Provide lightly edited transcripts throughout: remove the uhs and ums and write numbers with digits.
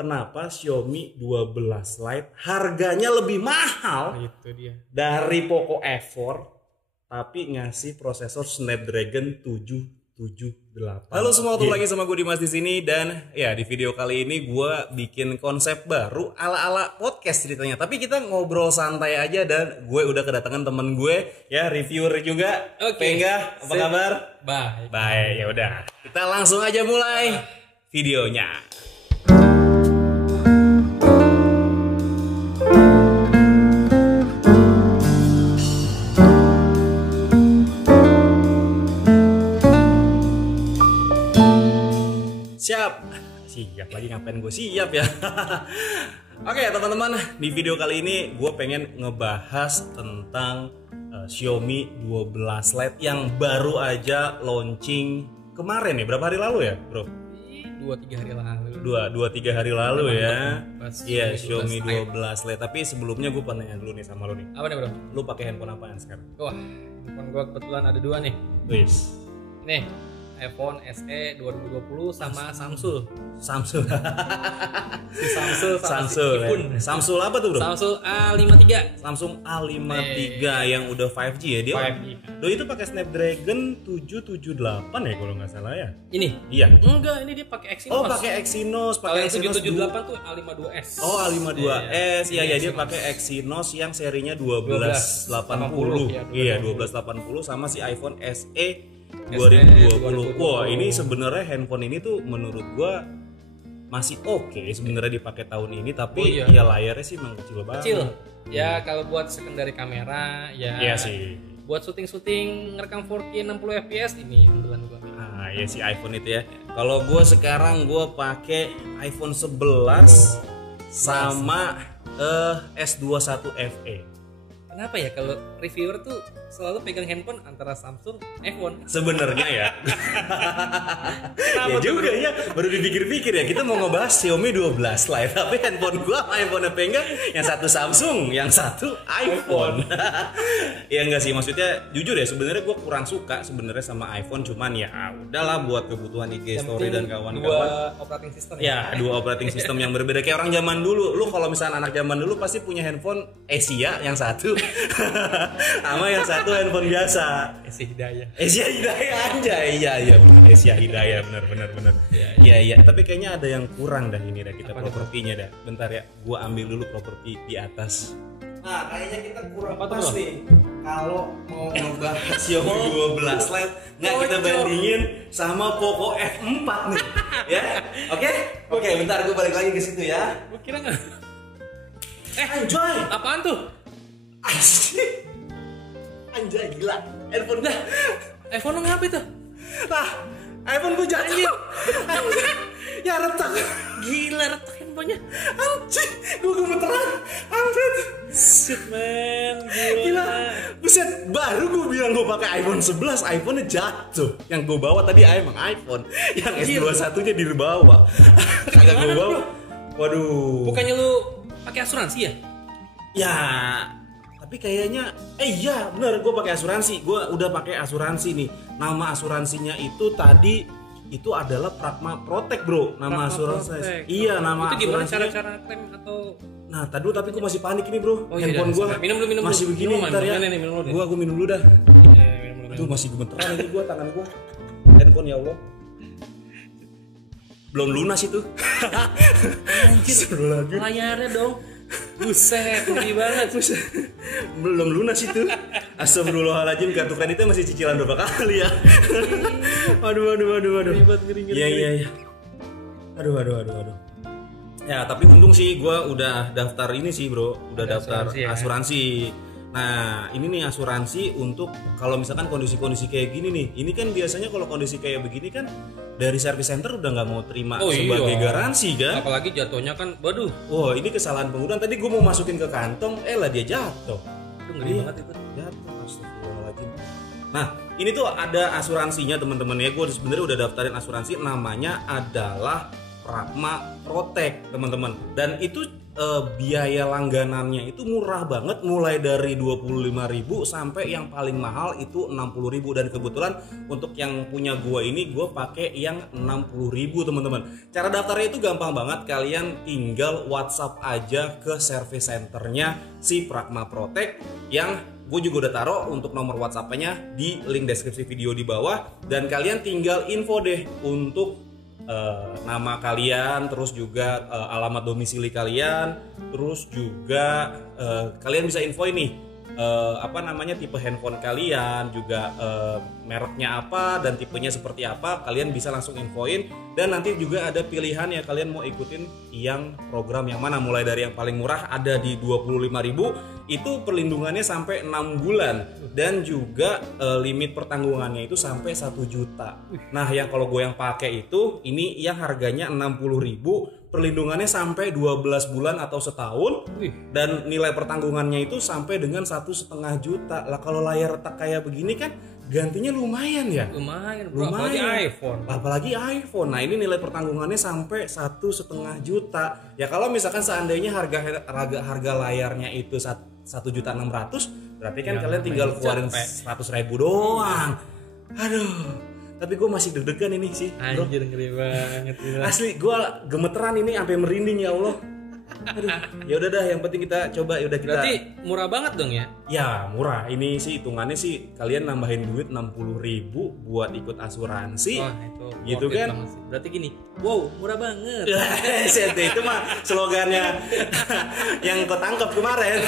kenapa Xiaomi 12 Lite harganya lebih mahal Itu dia. dari Poco F4 tapi ngasih prosesor Snapdragon 778. Halo semua, ketemu lagi sama gue Dimas di sini, dan ya di video kali ini gue bikin konsep baru ala-ala podcast ceritanya. Tapi kita ngobrol santai aja, dan gue udah kedatangan temen gue ya, reviewer juga. Pengga, apa kabar? Baik. Baik, ya udah. Kita langsung aja mulai videonya. Siap lagi, ngapain gue siap ya. Oke teman-teman, di video kali ini gue pengen ngebahas tentang Xiaomi 12 Lite yang baru aja launching kemarin ya. Berapa hari lalu ya bro? 2-3 hari lalu. 2-3 hari lalu ya. Iya, Xiaomi 12 12 Lite. Tapi sebelumnya gue pengen nanya dulu nih sama lo nih. Apa nih bro? Lu pakai handphone apaan sekarang? Wah, handphone gue kebetulan ada 2 nih. Wis. Nih, iPhone SE 2020 sama Samsung. Samsung. Si Samsung sama Samsung. si Ipun. Samsung apa tuh bro? Samsung A53. Samsung A53 yang udah 5G ya dia. 5G. Itu pakai Snapdragon 778 ya kalau nggak salah ya. Ini? Iya. Enggak, ini dia pakai Exynos. Oh, pakai Exynos, Kalau pakai yang Exynos 778 tuh A52s. Oh, A52s. Iya, ya, dia Exynos. pakai Exynos yang serinya 1280. Iya, 1280 sama si iPhone SE 2020. Wah, ini sebenarnya handphone ini tuh menurut gua masih oke sebenarnya dipakai tahun ini, tapi ya layarnya sih emang kecil banget. Kecil. Ya kalau buat secondary kamera ya. Iya sih. Buat syuting ngerekam 4K 60 fps ini andalan gua. Ah, ya si iPhone itu ya. Kalau gua sekarang gua pakai iPhone 11 sama S21 FE. Kenapa ya kalau reviewer tuh selalu pegang handphone antara Samsung, iPhone? Sebenarnya ya. Ya juga ya, baru dipikir-pikir ya, kita mau ngebahas Xiaomi 12 Lite, tapi handphone gua sama iPhone pegang yang satu Samsung, yang satu iPhone. Ya enggak sih, maksudnya jujur ya, sebenarnya gua kurang suka sebenarnya sama iPhone, cuman ya udahlah buat kebutuhan IG story dan kawan-kawan. Dua operating system ya. Dua operating system yang berbeda, kayak orang zaman dulu. Lu kalau misalnya anak zaman dulu pasti punya handphone Asia yang satu sama yang satu handphone biasa. Asia Hidayah. Asia Hidayah aja. Iya. Asia Hidayah benar. Iya. Tapi kayaknya ada yang kurang dah ini dah, kita propertinya dah. Bentar ya, gua ambil dulu properti di atas. Nah, kayaknya kita kurang pas nih kalau mau ngebahas Xiaomi 12 Lite, nggak kita bandingin sama Poco F4 nih. Ya. Oke, bentar gua balik lagi ke situ ya. Gua kira enggak. Anjay. Apaan tuh? Anjay gila. Handphone dah. iPhone lu ngapa itu? Lah, iPhone gue jatuh. Ya retak. Gila retak handphonenya. Anjing, gue gemeteran. Ampet. Shit man, Gila. Buset, baru gue bilang gue pakai iPhone 11, iPhone-nya jatuh. Yang gue bawa tadi emang iPhone. Yang S21-nya dibawa. Kagak gue bawa. Waduh. Bukannya lu pakai asuransi ya? Ya, tapi kayaknya iya bener, gue pakai asuransi. Gue udah pakai asuransi nih. Nama asuransinya itu tadi itu adalah Pragma Protect bro. Nama asuransi. Iya, nama itu gimana asuransinya. cara klaim atau? Nah, tadi tapi gue masih panik ini bro. Handphone gue minum masih dulu. begini. Bentar ya. Gue minum dulu dah. Minum. Aduh, masih gemeteran ini gue, tangan gue. Handphone ya Allah. Belum lunas itu. Anjir. Layarnya dong. Buset, tinggi banget. Belum lunas itu. Astagfirullahaladzim, kartu kreditnya masih cicilan berapa kali ya. Aduh. Ribet, ngeri. Iya. Aduh. Ya, tapi untung sih gue udah daftar ini sih bro. Udah daftar asuransi. Nah, ini nih asuransi untuk kalau misalkan kondisi-kondisi kayak gini nih. Ini kan biasanya kalau kondisi kayak begini kan dari service center udah nggak mau terima sebagai garansi kan. Apalagi jatuhnya kan, waduh. Wah, ini kesalahan pengguna. Tadi gue mau masukin ke kantong, lah dia jatuh. Itu ngeri banget itu. Jatuh, astagfirullahaladzim. Nah, ini tuh ada asuransinya teman-teman ya. Gue sebenarnya udah daftarin asuransi, namanya adalah Pragma Protect teman-teman. Dan itu biaya langganannya itu murah banget, mulai dari 25.000 sampai yang paling mahal itu 60.000. Dan kebetulan untuk yang punya gua ini gua pakai yang 60.000 teman-teman. Cara daftarnya itu gampang banget, kalian tinggal WhatsApp aja ke service centernya si Pragma Protect, yang gue juga udah taruh untuk nomor WhatsApp-nya di link deskripsi video di bawah. Dan kalian tinggal info deh untuk nama kalian, terus juga alamat domisili kalian, terus juga kalian bisa info ini tipe handphone kalian, juga mereknya apa dan tipenya seperti apa, kalian bisa langsung infoin. Dan nanti juga ada pilihan ya, kalian mau ikutin yang program yang mana, mulai dari yang paling murah ada di 25.000, itu perlindungannya sampai 6 bulan, dan juga limit pertanggungannya itu sampai 1 juta. Nah yang kalau gue yang pakai itu, ini yang harganya 60.000, perlindungannya sampai 12 bulan atau setahun, dan nilai pertanggungannya itu sampai dengan 1,5 juta. Lah kalau layar retak kayak begini kan gantinya lumayan ya. Lumayan bro, apalagi iPhone. Nah ini nilai pertanggungannya sampai 1,5 juta. Ya kalau misalkan seandainya harga layarnya itu 1.600.000, berarti kan kalian tinggal keluarin 100.000 doang. Aduh, tapi gue masih deg-degan ini sih bro. Anjir, ngeri banget ini. Asli gue gemeteran ini sampai merinding ya Allah. Aduh, ya udah dah, yang penting kita coba. Yaudah kita. Berarti murah banget dong ya? Ya murah. Ini sih hitungannya sih kalian nambahin duit 60.000 buat ikut asuransi. Wah, itu gitu kan? Berarti gini, wow murah banget. Itu mah slogannya yang kau tangkap kemarin.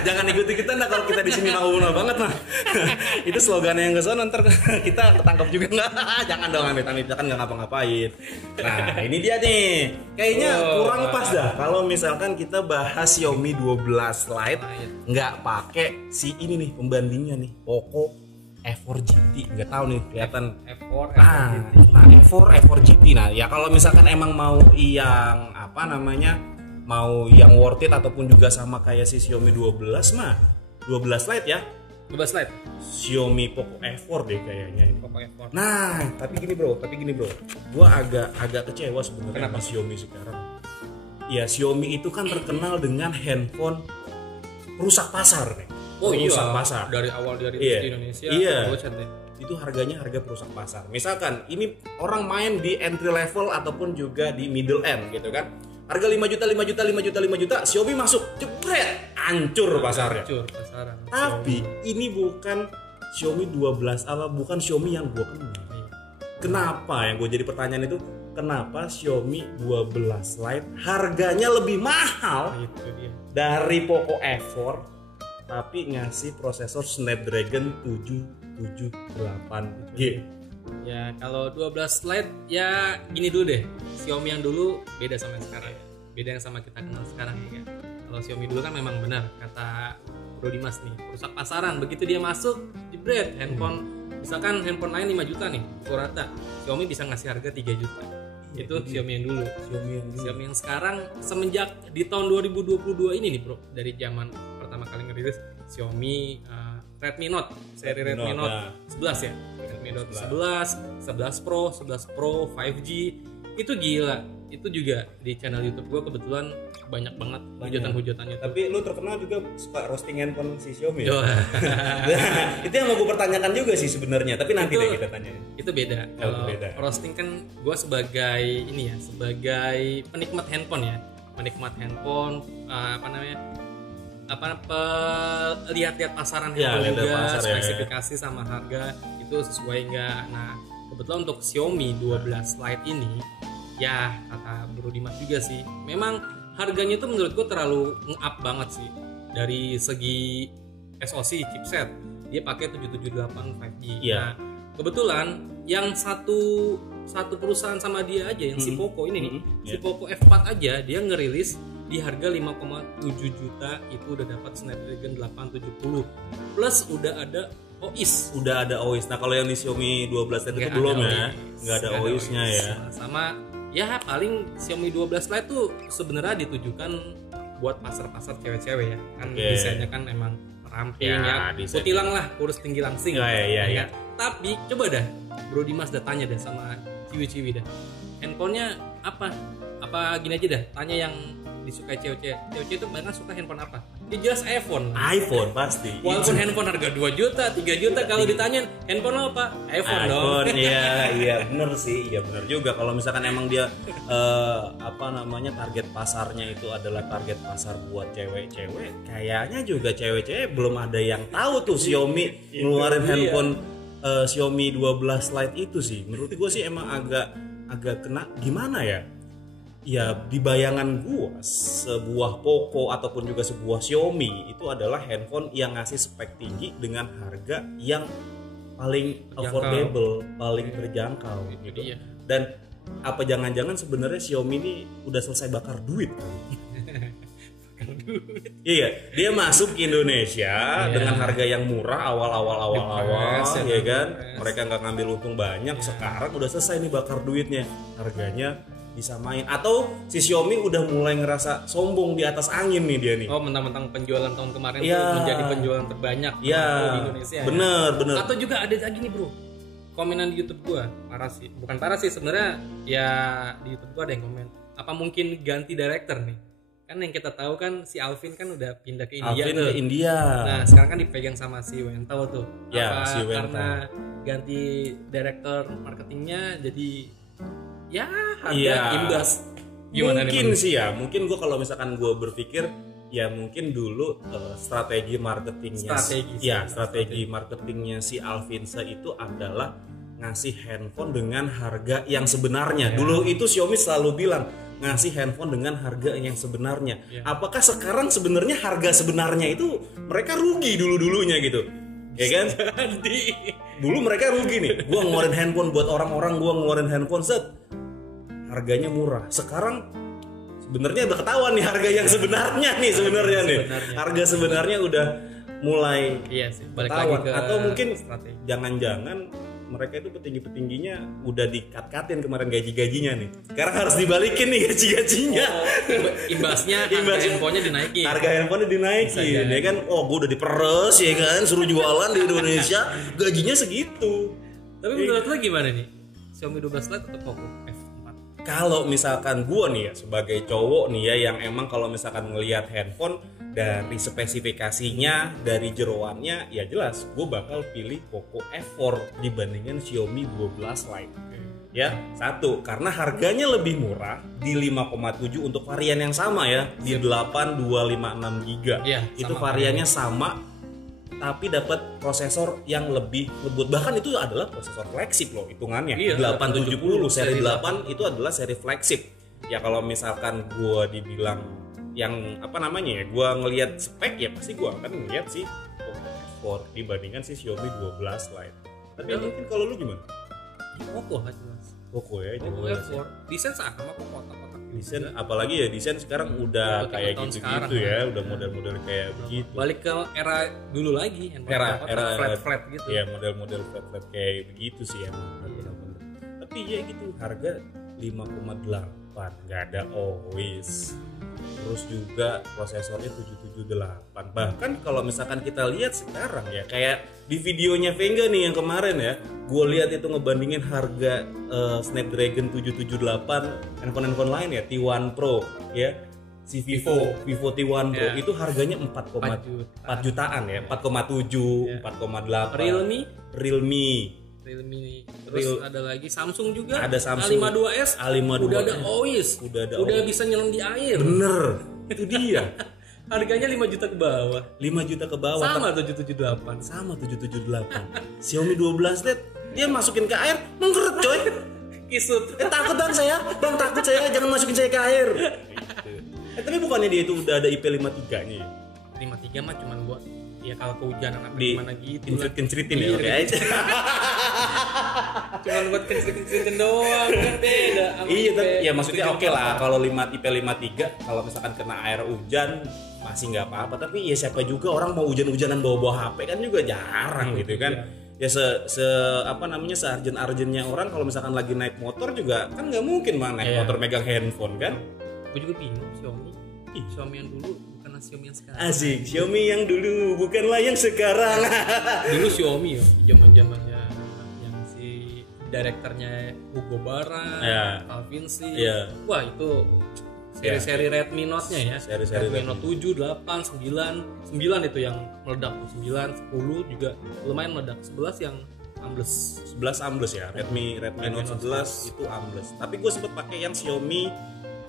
Jangan ikut-ikutan dah kalau kita di sini murah banget mah. Itu slogannya yang kesana, ntar kita ketangkap juga nggak? Jangan dong, amit-amit, kan nggak ngapa-ngapain. Nah ini dia nih, kayaknya kurang pas dah kalau misalkan kita bahas Xiaomi 12 Lite nggak pakai si ini nih pembandingnya nih, Poco F4 GT. Nggak tahu nih kelihatan F4 F4 GT. Nah ya kalau misalkan emang mau yang mau yang worth it ataupun juga sama kayak si Xiaomi 12 mah 12 Lite ya. 12 Lite Xiaomi Poco F4 deh kayaknya ini. Poco F4. Nah tapi gini bro, gua agak kecewa sebenarnya sama Xiaomi sekarang. Ya Xiaomi itu kan terkenal dengan handphone rusak pasar nih. Rusak pasar. Dari awal dari di Indonesia. Itu harganya harga perusak pasar. Misalkan ini orang main di entry level ataupun juga di middle end gitu kan. Harga 5 juta, Xiaomi masuk, jebret, hancur pasarnya. Tapi ini bukan Xiaomi 12 bukan Xiaomi yang gua kenal. Kenapa yang gue jadi pertanyaan itu, kenapa Xiaomi 12 Lite harganya lebih mahal dari Poco F4 tapi ngasih prosesor Snapdragon 778G? Ya kalau 12 Lite ya gini dulu deh, Xiaomi yang dulu beda sama yang sekarang, beda yang sama kita kenal sekarang ya kan. Kalau Xiaomi dulu kan memang benar kata Bro Dimas nih, rusak pasaran. Begitu dia masuk, jebret, handphone misalkan handphone lain 5 juta nih rata, Xiaomi bisa ngasih harga 3 juta. Itu Xiaomi yang dulu. Xiaomi yang sekarang semenjak di tahun 2022 ini nih bro, dari zaman pertama kali ngerilis Xiaomi Redmi Note, seri Redmi Note 11 ya, Redmi Note 11 Pro, 11 Pro 5G, itu gila. Itu juga di channel YouTube gue kebetulan banyak banget hujatan-hujatannya. Tapi lu terkenal juga suka roasting handphone si Xiaomi ya? Itu yang mau gue pertanyakan juga sih sebenarnya, tapi nanti deh kita tanyain. Itu beda. Kalau roasting kan gue sebagai ini ya, sebagai penikmat handphone ya, lihat-lihat pasaran handphone juga, spesifikasi sama harga itu sesuai enggak. Nah kebetulan untuk Xiaomi 12 Lite ini ya kata Bro Dimas juga sih, memang harganya itu menurut gue terlalu nge-up banget sih. Dari segi SoC chipset dia pakai 778 5G. Nah kebetulan yang satu perusahaan sama dia aja yang si Poco ini nih, si Poco F4 aja dia ngerilis di harga 5,7 juta itu udah dapat Snapdragon 870 plus udah ada OIS. Nah kalau yang di Xiaomi 12 Lite itu belum ya, nggak ada OIS-nya ya. Sama ya paling Xiaomi 12 Lite tuh sebenarnya ditujukan buat pasar-pasar cewek-cewek ya kan. Desainnya kan emang ramping ya kutilang lah, kurus tinggi langsing. Ya. Tapi coba dah Bro Dimas udah tanya deh sama ciwi-ciwi dah, handphonenya apa gini aja dah, tanya yang disukai cewek-cewek itu mereka suka handphone apa? Ya jelas iPhone pasti. Walaupun handphone harga 2 juta 3 juta, kalau ditanyain handphone lo apa? iPhone dong. Iya bener sih, iya bener juga. Kalau misalkan emang dia target pasarnya itu adalah target pasar buat cewek-cewek, kayaknya juga cewek-cewek belum ada yang tahu tuh Xiaomi ngeluarin handphone Xiaomi 12 Lite itu sih. Menurut gue sih emang agak kena gimana ya? Ya di bayangan gua sebuah Poco ataupun juga sebuah Xiaomi itu adalah handphone yang ngasih spek tinggi dengan harga yang paling affordable, paling terjangkau gitu. Dan apa jangan-jangan sebenarnya Xiaomi ini udah selesai bakar duit kan? Iya, dia masuk ke Indonesia dengan harga yang murah awal-awal ya kan. Mereka nggak ngambil untung banyak, sekarang udah selesai nih bakar duitnya. Harganya disamain, atau si Xiaomi udah mulai ngerasa sombong di atas angin nih dia nih. Oh, mentang-mentang penjualan tahun kemarin tuh menjadi penjualan terbanyak di Indonesia. Bener. Atau juga ada lagi nih bro, komenan di YouTube gua, bukan parah sih sebenarnya ya, di YouTube gua ada yang komen, apa mungkin ganti director nih? Kan yang kita tahu kan si Alvin kan udah pindah ke India. Nah sekarang kan dipegang sama si Wentao tuh. Si Wentao karena ganti director marketingnya jadi harga imbas. Gimana mungkin sih ya, mungkin gue kalau misalkan gue berpikir ya mungkin dulu strategi marketingnya si Alvinsa itu adalah ngasih handphone dengan harga yang sebenarnya. Dulu itu Xiaomi selalu bilang ngasih handphone dengan harga yang sebenarnya. Apakah sekarang sebenarnya harga sebenarnya itu mereka rugi dulunya gitu? Ya kan? Dulu mereka rugi nih. Gua ngeluarin handphone buat orang-orang, gua ngeluarin handphone harganya murah. Sekarang sebenarnya udah ketahuan nih harga yang sebenarnya nih Harga sebenarnya udah mulai ketahuan. Atau mungkin jangan-jangan mereka itu petinggi-petingginya udah di-cut-cutin kemarin gaji-gajinya nih. Sekarang harus dibalikin nih gaji-gajinya. Imbasnya harga handphonenya dinaikin. Harga handphonenya dinaikin. Ya kan, gue udah diperes ya kan, suruh jualan di Indonesia, gajinya segitu. Tapi menurut lo gimana nih? Xiaomi 12 Lite atau Poco F4? Kalau misalkan gue nih ya sebagai cowok nih ya yang emang kalau misalkan ngelihat handphone dari spesifikasinya, dari jeroannya, ya jelas gue bakal pilih Poco F4 dibandingkan Xiaomi 12 Lite. Ya, satu, karena harganya lebih murah di 5,7 untuk varian yang sama ya, di 8256 GB. Itu variannya sama, tapi dapat prosesor yang lebih lembut. Bahkan itu adalah prosesor flagship loh hitungannya. 870 seri 8 itu adalah seri flagship. Ya kalau misalkan gue dibilang yang gue ngelihat spek ya pasti gue akan ngelihat sih Poco F4 dibandingkan si Xiaomi 12 Lite. Tapi mungkin kalau lu gimana? Poco aja mas. Poco ya. Poco F4. Desain sama kok kotak-kotak. Desain apalagi ya desain sekarang udah kayak gitu-gitu ya, udah model-model kayak begitu. Balik ke era dulu lagi, era flat gitu. Ya model-model flat kayak begitu sih emang benar-benar. Tapi ya gitu harga 5,8 nggak ada always. Terus juga prosesornya 778. Bahkan kalau misalkan kita lihat sekarang ya kayak di videonya Venga nih yang kemarin ya, gue lihat itu ngebandingin harga Snapdragon 778 handphone lain ya, T1 Pro ya, si Vivo T1 Pro itu harganya 4 jutaan ya, 4,7, 4,8. Realme. Terus ada lagi Samsung juga. Ada Samsung A52s. Udah ada OIS. Udah bisa nyelam di air. Bener. Itu dia. Harganya 5 juta ke bawah. 5 juta ke bawah. Sama 778. Sama 778. Xiaomi 12 Lite dia masukin ke air mengkeret coy. Kisut. Takut bang saya. Bang takut saya, jangan masukin saya ke air. Tapi bukannya dia itu udah ada IP53-nya ya? 53 mah cuman buat ya kalau kehujanan apa gimana gitu kenceritin ya oke aja. Cuman buat kenceritin doang kan beda. Iya tapi ya maksudnya oke lah kalau IP53 kalau misalkan kena air hujan masih nggak apa-apa, tapi ya siapa juga orang mau hujan-hujanan bawa HP kan juga jarang gitu kan. Ya searjen-arjennya orang kalau misalkan lagi naik motor juga kan nggak mungkin mah naik motor megang handphone kan. Gue juga bingung Xiaomi yang dulu bukan Xiaomi yang sekarang. Asik, Xiaomi yang dulu bukanlah yang sekarang. Dulu Xiaomi ya, zaman-zamannya yang si direkturnya Hugo Barra, Calvin C. Wah itu seri-seri Redmi Note-nya ya. Seri-seri Redmi Note 7, 8, 9 itu yang meledak. 9, 10 juga lumayan meledak. 11 yang ambles. 11 ambles ya. Redmi Note 11 itu ambles. Tapi gue sempet pakai yang Xiaomi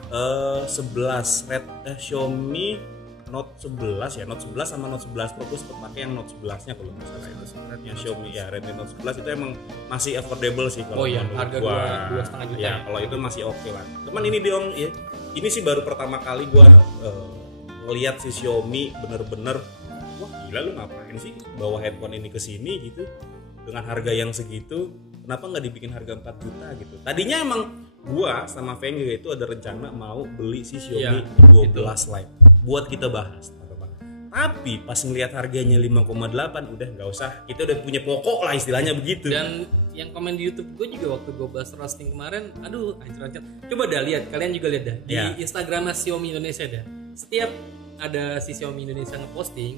11 Xiaomi Note 11 ya, Note 11 sama Note 11 Pro. Gue sempet pakai yang Note 11-nya kalau nggak salah itu. Yang Xiaomi ya, Redmi Note 11 itu emang masih affordable sih kalau harga 2,5 juta. Ya, kalau itu masih oke lah. Cuman ini dong ya, ini sih baru pertama kali gue ngelihat si Xiaomi bener-bener, wah gila lu ngapain sih bawa handphone ini ke sini gitu dengan harga yang segitu. Kenapa nggak dibikin harga 4 juta gitu? Tadinya emang gua sama Fengge itu ada rencana mau beli si Xiaomi 12 Lite buat kita bahas, teman-teman. Tapi pas ngelihat harganya 5,8 udah nggak usah. Kita udah punya pokok lah istilahnya begitu. Dan yang komen di YouTube gue juga waktu gue bahas roasting kemarin, aduh anjir. Coba dah lihat, kalian juga lihat dah di Instagramnya Xiaomi Indonesia dah. Setiap ada si Xiaomi Indonesia ngeposting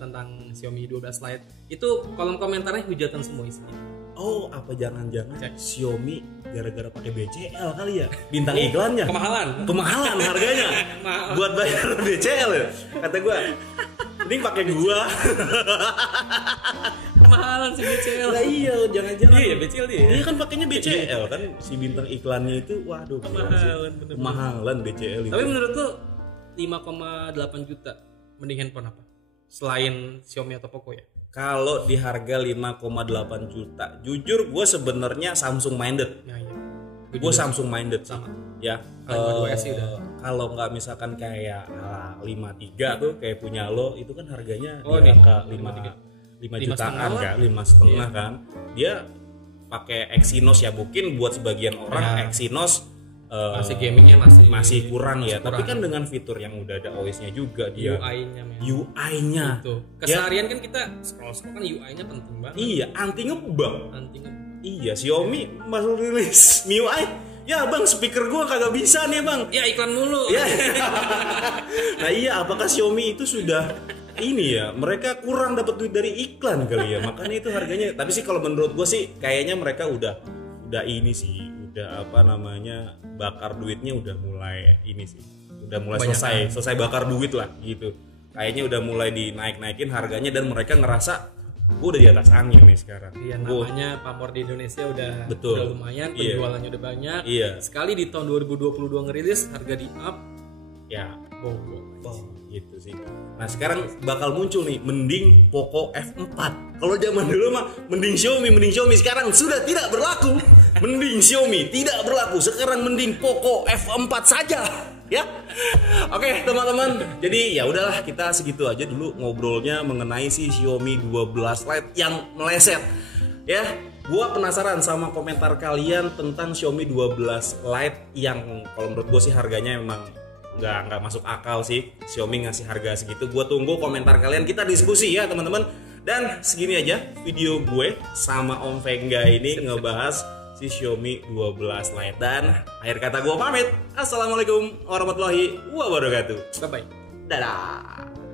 tentang Xiaomi 12 Lite, itu kolom komentarnya hujatan semua isinya. Oh, apa jangan-jangan Xiaomi gara-gara pakai BCL kali ya? Bintang iklannya. Kemahalan harganya. Buat bayar BCL ya. Kata gua, mending pakai gua. Kemahalan si BCL. Lah iya, jangan-jangan. Iya, BCL dia. Dia kan pakainya BCL kan si bintang iklannya itu, waduh, kemahalan BCL itu. Tapi menurut lu 5,8 juta mending handphone apa? Selain Xiaomi atau Poco ya? Kalau di harga 5,8 juta, jujur gue sebenarnya Samsung minded. Gue Samsung minded sama. Ya. Kalau nggak misalkan kayak 53 tuh kayak punya lo, itu kan harganya di angka 5 jutaan kan, 5,5 kan. Dia pakai Exynos ya, mungkin buat sebagian orang Exynos masih gamingnya masih kurang ya, tapi kan dengan fitur yang udah ada OS-nya juga dia UI-nya gitu. Keseharian kan kita scroll kan UI-nya penting banget. Iya, anti ngebang. Iya, Xiaomi masuk rilis MIUI. Ya bang, speaker gua kagak bisa nih bang. Ya iklan mulu. Ya. Nah iya, apakah Xiaomi itu sudah ini ya, mereka kurang dapat duit dari iklan kali ya, makanya itu harganya. Tapi sih kalau menurut gua sih kayaknya mereka udah ini sih, udah bakar duitnya udah mulai ini sih, udah mulai selesai bakar duit lah gitu. Kayaknya udah mulai dinaik-naikin harganya dan mereka ngerasa gue udah di atas angin nih sekarang. Iya, namanya pamor di Indonesia udah lumayan, penjualannya udah banyak. Iya. Sekali di tahun 2022 ngerilis harga di up. Ya, gitu sih. Nah sekarang bakal muncul nih, mending Poco F4. Kalau zaman dulu mah mending Xiaomi, sekarang sudah tidak berlaku. Mending Xiaomi tidak berlaku, sekarang mending Poco F4 saja. Ya, oke teman-teman. Jadi ya udahlah, kita segitu aja dulu ngobrolnya mengenai si Xiaomi 12 Lite yang meleset. Ya, gua penasaran sama komentar kalian tentang Xiaomi 12 Lite yang kalau menurut gua sih harganya emang nggak masuk akal sih Xiaomi ngasih harga segitu. Gue tunggu komentar kalian, kita diskusi ya teman-teman. Dan segini aja video gue sama Om Vengga ini ngebahas si Xiaomi 12 Lite. Dan akhir kata gue pamit. Assalamualaikum warahmatullahi wabarakatuh. Bye bye. Dadah.